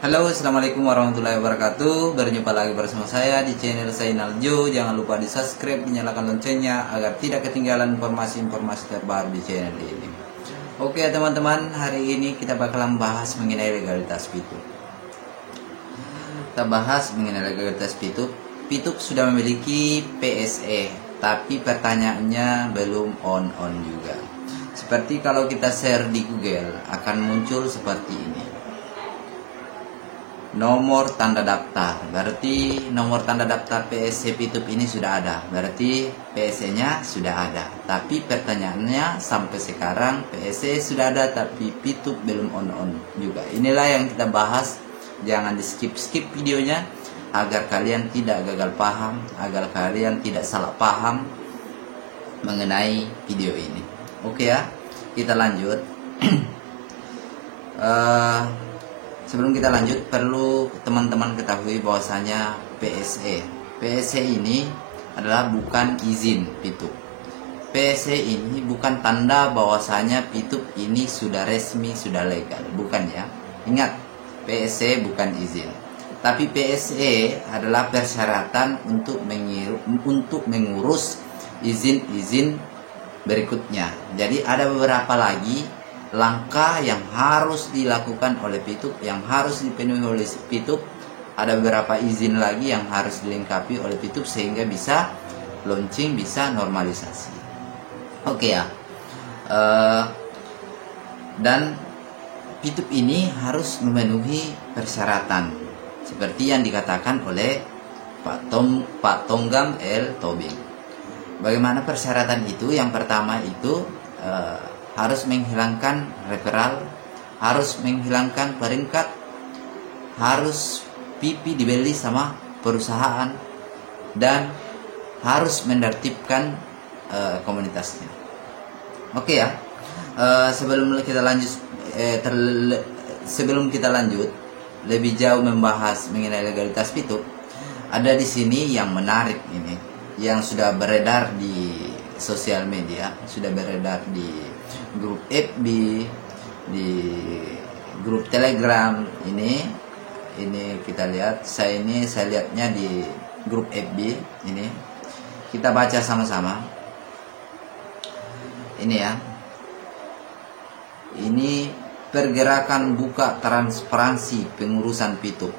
Halo, assalamualaikum warahmatullahi wabarakatuh. Berjumpa lagi bersama saya di channel Zainal Jo. Jangan lupa di subscribe, dinyalakan loncengnya agar tidak ketinggalan informasi-informasi terbaru di channel ini. Oke teman-teman, hari ini kita bakalan bahas mengenai legalitas Pituk. Kita bahas mengenai legalitas Pituk. Pituk sudah memiliki PSE, tapi pertanyaannya belum on juga. Seperti kalau kita share di Google akan muncul seperti ini. Nomor tanda daftar, berarti nomor tanda daftar PSE Pituk ini sudah ada, berarti PSE-nya sudah ada. Tapi pertanyaannya sampai sekarang PSE sudah ada tapi Pituk belum on juga. Inilah yang kita bahas, jangan di skip videonya agar kalian tidak gagal paham, agar kalian tidak salah paham mengenai video ini. Oke ya, kita lanjut. Sebelum kita lanjut, perlu teman-teman ketahui bahwasanya PSE ini adalah bukan izin Pituk. PSE ini bukan tanda bahwasanya Pituk ini sudah resmi, sudah legal, bukan ya. Ingat, PSE bukan izin. Tapi PSE adalah persyaratan untuk mengurus izin-izin berikutnya. Jadi ada beberapa lagi langkah yang harus dilakukan oleh Pituk, yang harus dipenuhi oleh Pituk. Ada beberapa izin lagi yang harus dilengkapi oleh Pituk sehingga bisa launching, bisa normalisasi. Oke ya. Dan Pituk ini harus memenuhi persyaratan seperti yang dikatakan oleh Pak Tonggam L. Tobing. Bagaimana persyaratan itu? Yang pertama itu harus menghilangkan referral, harus menghilangkan peringkat, harus PP dibeli sama perusahaan, dan harus menertibkan komunitasnya. Oke ya. Sebelum kita lanjut lebih jauh membahas mengenai legalitas Pituk, ada di sini yang menarik ini, yang sudah beredar di sosial media, sudah beredar di grup FB, di grup Telegram. Ini kita lihat, saya lihatnya di grup FB ini. Kita baca sama-sama. Ini ya. Ini pergerakan buka transparansi pengurusan Pituk.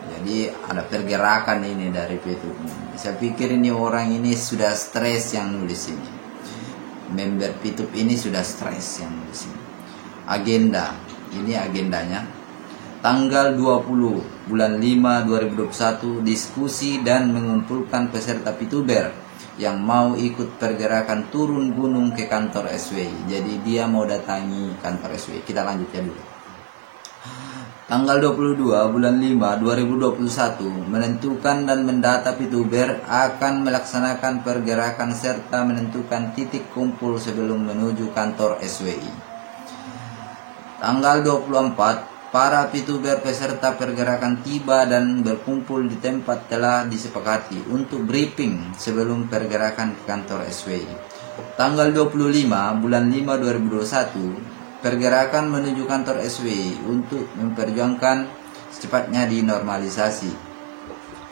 Jadi ada pergerakan ini dari Pituk. Saya pikir ini orang ini sudah stres yang nulis ini. Member Pituk ini sudah stres yang nulis ini. Agenda, ini agendanya. Tanggal 20 bulan 5 2021 diskusi dan mengumpulkan peserta Pituber yang mau ikut pergerakan turun gunung ke kantor SWI. Jadi dia mau datangi kantor SWI. Kita lanjut ya dulu. Tanggal 22 bulan 5 2021 menentukan dan mendata Pituber akan melaksanakan pergerakan serta menentukan titik kumpul sebelum menuju kantor SWI. Tanggal 24 para Pituber peserta pergerakan tiba dan berkumpul di tempat telah disepakati untuk briefing sebelum pergerakan ke kantor SWI. Tanggal 25 bulan 5 2021 pergerakan menuju kantor SWI untuk memperjuangkan secepatnya dinormalisasi.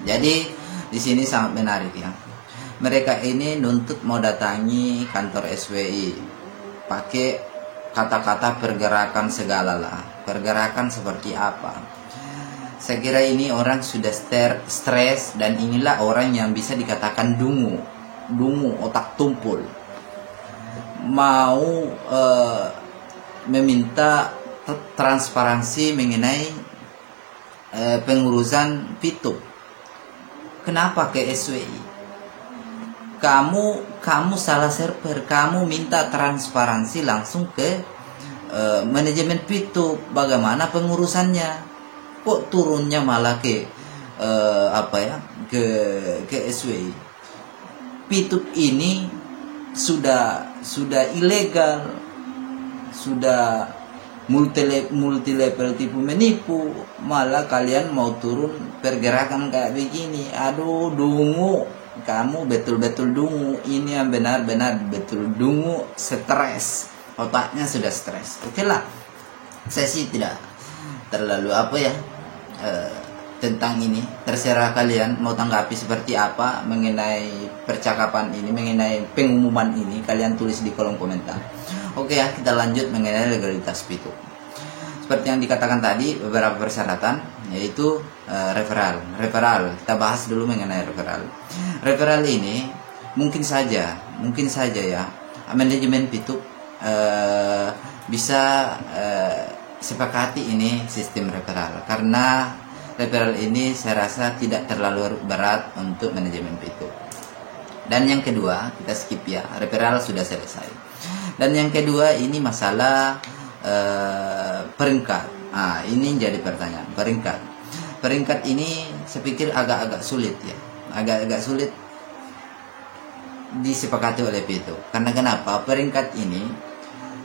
Jadi di sini sangat menarik ya. Mereka ini nuntut mau datangi kantor SWI, pakai kata-kata pergerakan segala lah. Pergerakan seperti apa? Saya kira ini orang sudah stres, dan inilah orang yang bisa dikatakan dungu, otak tumpul. Mau meminta transparansi mengenai pengurusan Pituk. Kenapa ke SWI? Kamu salah server, kamu minta transparansi langsung ke manajemen Pituk, bagaimana pengurusannya? Kok turunnya malah ke ke SWI? Pituk ini sudah ilegal, sudah multi level tipu menipu, malah kalian mau turun pergerakan kayak begini. Aduh, dungu, kamu betul-betul dungu. Ini yang benar-benar betul dungu, stres, otaknya sudah stres. Oke lah, saya sih tidak terlalu tentang ini. Terserah kalian mau tanggapi seperti apa mengenai percakapan ini, mengenai pengumuman ini. Kalian tulis di kolom komentar. Oke ya, kita lanjut mengenai legalitas PITUP. Seperti yang dikatakan tadi, beberapa persyaratan yaitu referral. Kita bahas dulu mengenai referral. Referral ini mungkin saja ya manajemen PITUP bisa sepakati ini sistem referral, karena referral ini saya rasa tidak terlalu berat untuk manajemen PITUP. Dan yang kedua, kita skip ya, referral sudah selesai. Dan yang kedua ini masalah peringkat. Ini jadi pertanyaan, peringkat ini saya pikir agak-agak sulit ya, agak-agak sulit disepakati oleh PITUP. Karena kenapa? Peringkat ini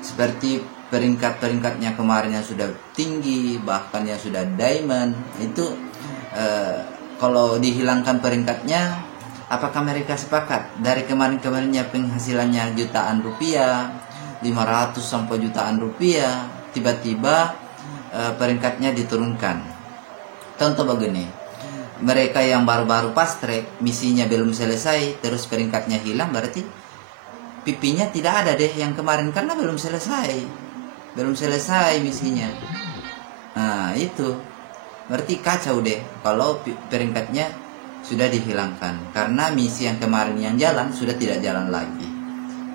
seperti peringkat-peringkatnya kemarin yang sudah tinggi, bahkan yang sudah diamond, itu kalau dihilangkan peringkatnya, apakah mereka sepakat? Dari kemarin-kemarinnya penghasilannya jutaan rupiah, 500 sampai jutaan rupiah, tiba-tiba peringkatnya diturunkan. Contoh begini, mereka yang baru-baru fast track, misinya belum selesai, terus peringkatnya hilang, berarti pipinya tidak ada deh yang kemarin, karena belum selesai misinya. Nah itu berarti kacau deh kalau peringkatnya sudah dihilangkan, karena misi yang kemarin yang jalan sudah tidak jalan lagi.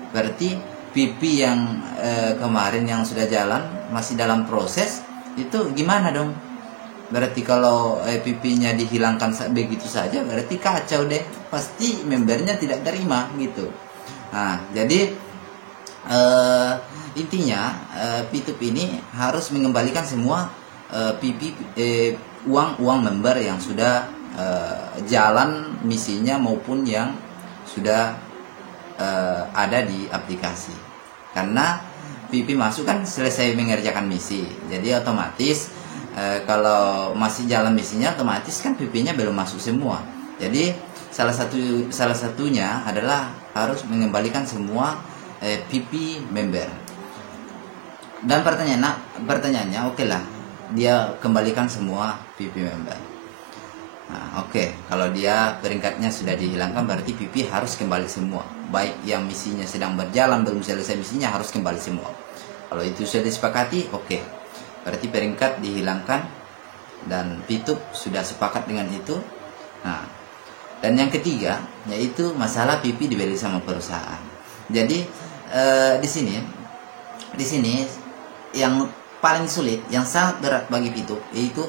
Berarti pipi yang kemarin yang sudah jalan masih dalam proses, itu gimana dong? Berarti kalau pipinya dihilangkan begitu saja, berarti kacau deh, pasti membernya tidak terima gitu. Nah, jadi intinya PITUP ini harus mengembalikan semua uang member yang sudah jalan misinya maupun yang sudah ada di aplikasi. Karena PP masuk kan selesai mengerjakan misi, jadi otomatis kalau masih jalan misinya, otomatis kan PP-nya belum masuk semua. Jadi salah satunya adalah harus mengembalikan semua PP member. Dan pertanyaannya, oke lah, dia kembalikan semua PP member. Nah, oke, kalau dia peringkatnya sudah dihilangkan, berarti PP harus kembali semua. Baik yang misinya sedang berjalan, belum selesai misinya, harus kembali semua. Kalau itu sudah disepakati, oke, berarti peringkat dihilangkan dan PITUP sudah sepakat dengan itu. Nah, dan yang ketiga yaitu masalah PP dibeli sama perusahaan. Jadi di sini yang paling sulit, yang sangat berat bagi PITUP yaitu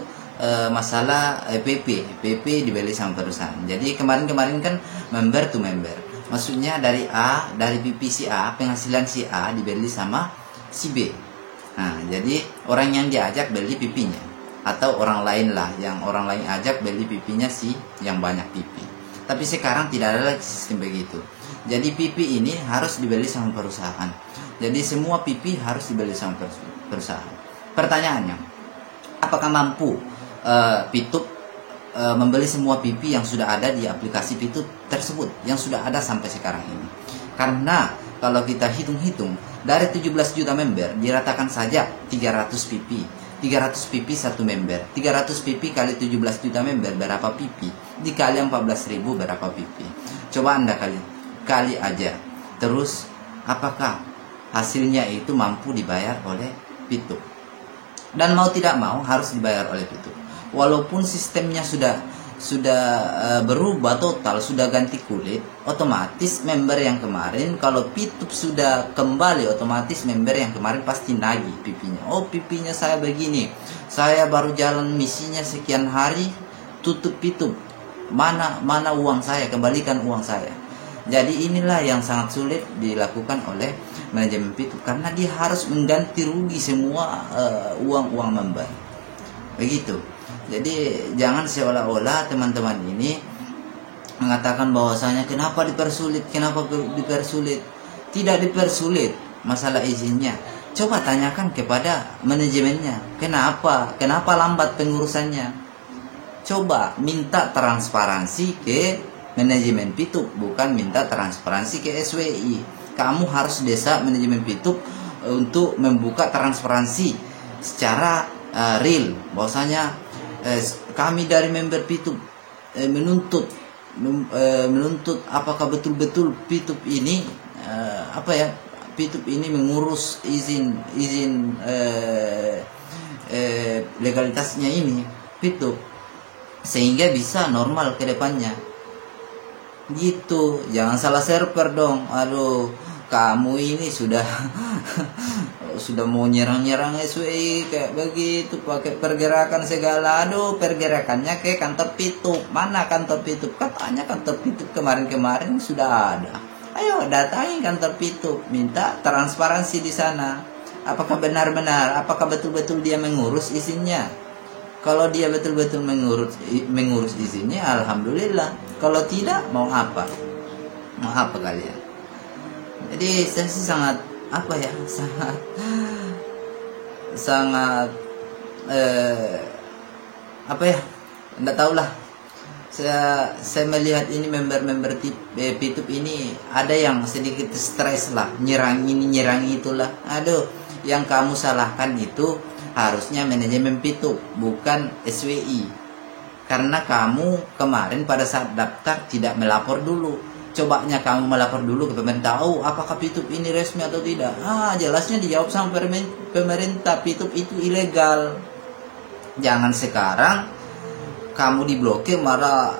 masalah PP dibeli sama perusahaan. Jadi kemarin kan member to member, maksudnya dari PP si A, penghasilan si A dibeli sama si B. Nah, jadi orang yang diajak beli PP-nya, atau orang lain lah yang orang lain ajak beli PP-nya si yang banyak PP. Tapi sekarang tidak ada lagi sistem begitu. Jadi PP ini harus dibeli sama perusahaan. Jadi semua PP harus dibeli sama perusahaan. Pertanyaannya, apakah mampu PITUP membeli semua PP yang sudah ada di aplikasi PITUP tersebut, yang sudah ada sampai sekarang ini? Karena kalau kita hitung-hitung, dari 17 juta member diratakan saja 300 PP. 300 PP satu member, 300 PP kali 17 juta member berapa PP, dikali 14.000 berapa PP. Coba Anda kali aja. Terus apakah hasilnya itu mampu dibayar oleh PITUP? Dan mau tidak mau harus dibayar oleh PITUP. Walaupun sistemnya sudah berubah total, sudah ganti kulit, otomatis member yang kemarin, kalau PITUP sudah kembali, otomatis member yang kemarin pasti nagih PP-nya. Oh, PP-nya saya begini, saya baru jalan misinya sekian hari, tutup PITUP, mana uang saya, kembalikan uang saya. Jadi inilah yang sangat sulit dilakukan oleh manajemen PITUP, karena dia harus mengganti rugi semua uang member. Begitu. Jadi jangan seolah-olah teman-teman ini mengatakan bahwasanya kenapa dipersulit. Tidak dipersulit masalah izinnya. Coba tanyakan kepada manajemennya, kenapa lambat pengurusannya. Coba minta transparansi ke manajemen PITUP, bukan minta transparansi ke SWI. Kamu harus desak manajemen PITUP untuk membuka transparansi secara real, bahwasanya kami dari member PITUB menuntut apakah betul-betul PITUB ini PITUB ini mengurus izin legalitasnya ini PITUB sehingga bisa normal ke depannya gitu. Jangan salah server dong. Aduh, kamu ini sudah sudah mau nyerang-nyerang SWI kayak begitu pakai pergerakan segala. Aduh, pergerakannya ke kantor PITUB. Mana kantor PITUB? Katanya kantor PITUB kemarin-kemarin sudah ada. Ayo datangi kantor PITUB, minta transparansi di sana. Apakah benar-benar, apakah betul-betul dia mengurus izinnya? Kalau dia betul-betul mengurus izinnya, alhamdulillah. Kalau tidak, mau apa? Mau apa kalian? Jadi saya sih sangat enggak tahulah. Saya melihat ini member-member PITUB ini ada yang sedikit stres lah, nyerang ini nyerang itulah. Aduh, yang kamu salahkan itu harusnya manajemen PITUB, bukan SWI. Karena kamu kemarin pada saat daftar tidak melapor dulu. Cobanya kamu melapor dulu ke pemerintah. Oh, apakah PITUB ini resmi atau tidak? Jelasnya dijawab sama pemerintah, PITUB itu ilegal. Jangan sekarang kamu diblokir marah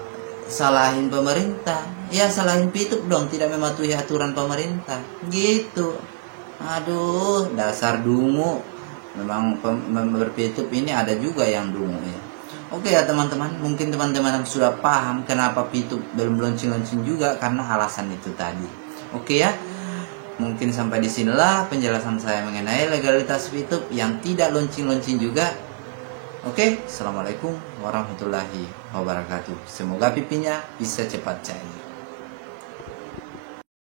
salahin pemerintah. Ya salahin PITUB dong, tidak mematuhi aturan pemerintah. Gitu. Aduh, dasar dungu. Memang member PITUB ini ada juga yang dungu ya. Oke ya teman-teman, mungkin teman-teman sudah paham kenapa PITUB belum launching juga karena alasan itu tadi. Oke ya, mungkin sampai di sinilah penjelasan saya mengenai legalitas PITUB yang tidak launching juga. Oke, assalamualaikum warahmatullahi wabarakatuh. Semoga pipinya bisa cepat cair.